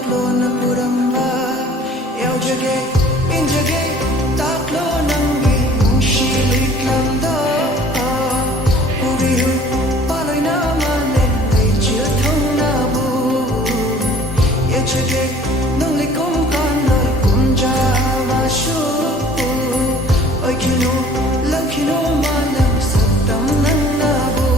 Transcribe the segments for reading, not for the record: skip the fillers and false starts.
taklo na puramba yaujage injage taklo nangi shilik lamda pubihu paloi na mane nei chil thong na bu yachage nangli kom kan noi kum ja ma shu oi kino lakino manam satam nang na bu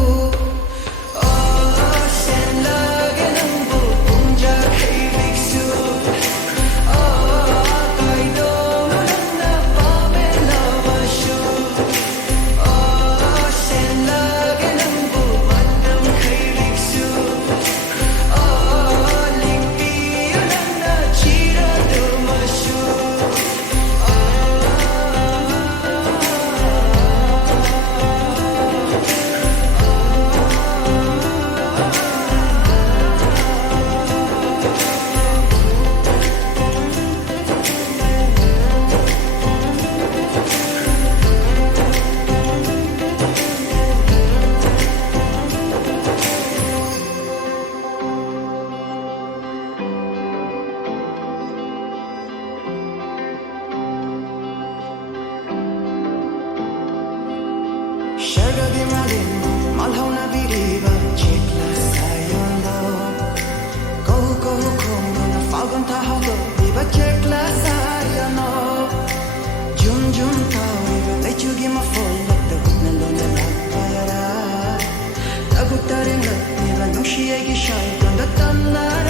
Shaga di malin, malhaw na biriba, chikla sayondo. Kohu kohu kongo na falgon tahado, iba chikla sayono. Jum jum tao, iba lechugi ma folla, tagut na lona lakpayara. Tagut tarin lak, iba nungshi egi shay, kanda tanla.